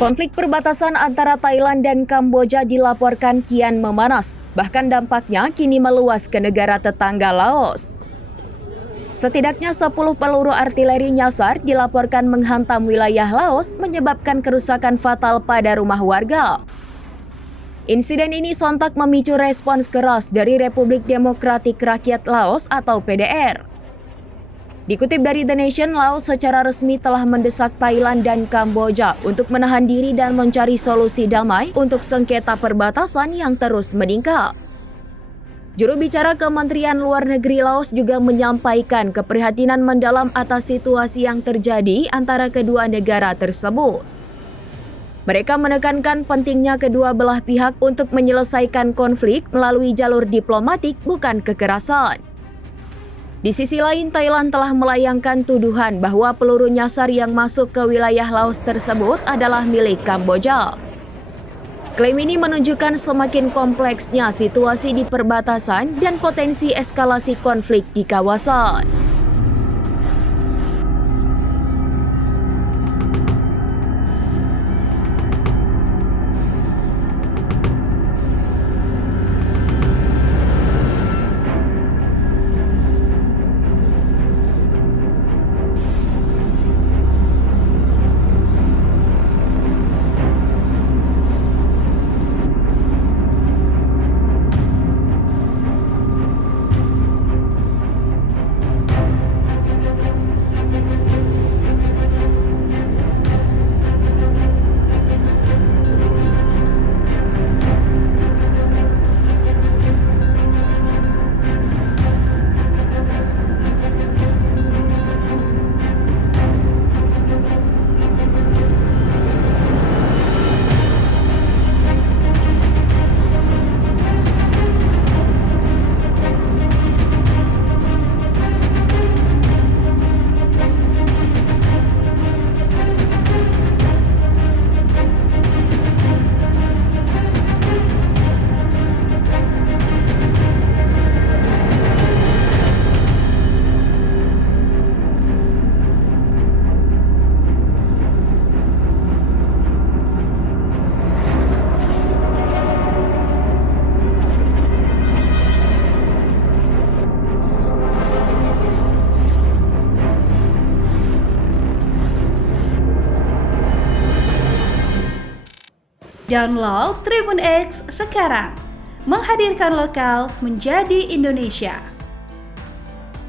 Konflik perbatasan antara Thailand dan Kamboja dilaporkan kian memanas, bahkan dampaknya kini meluas ke negara tetangga Laos. Setidaknya 10 peluru artileri nyasar dilaporkan menghantam wilayah Laos, menyebabkan kerusakan fatal pada rumah warga. Insiden ini sontak memicu respons keras dari Republik Demokratik Rakyat Laos atau PDR. Dikutip dari The Nation, Laos secara resmi telah mendesak Thailand dan Kamboja untuk menahan diri dan mencari solusi damai untuk sengketa perbatasan yang terus meningkat. Juru bicara Kementerian Luar Negeri Laos juga menyampaikan keprihatinan mendalam atas situasi yang terjadi antara kedua negara tersebut. Mereka menekankan pentingnya kedua belah pihak untuk menyelesaikan konflik melalui jalur diplomatik, bukan kekerasan. Di sisi lain, Thailand telah melayangkan tuduhan bahwa peluru nyasar yang masuk ke wilayah Laos tersebut adalah milik Kamboja. Klaim ini menunjukkan semakin kompleksnya situasi di perbatasan dan potensi eskalasi konflik di kawasan. Download Tribun X sekarang, menghadirkan lokal menjadi Indonesia.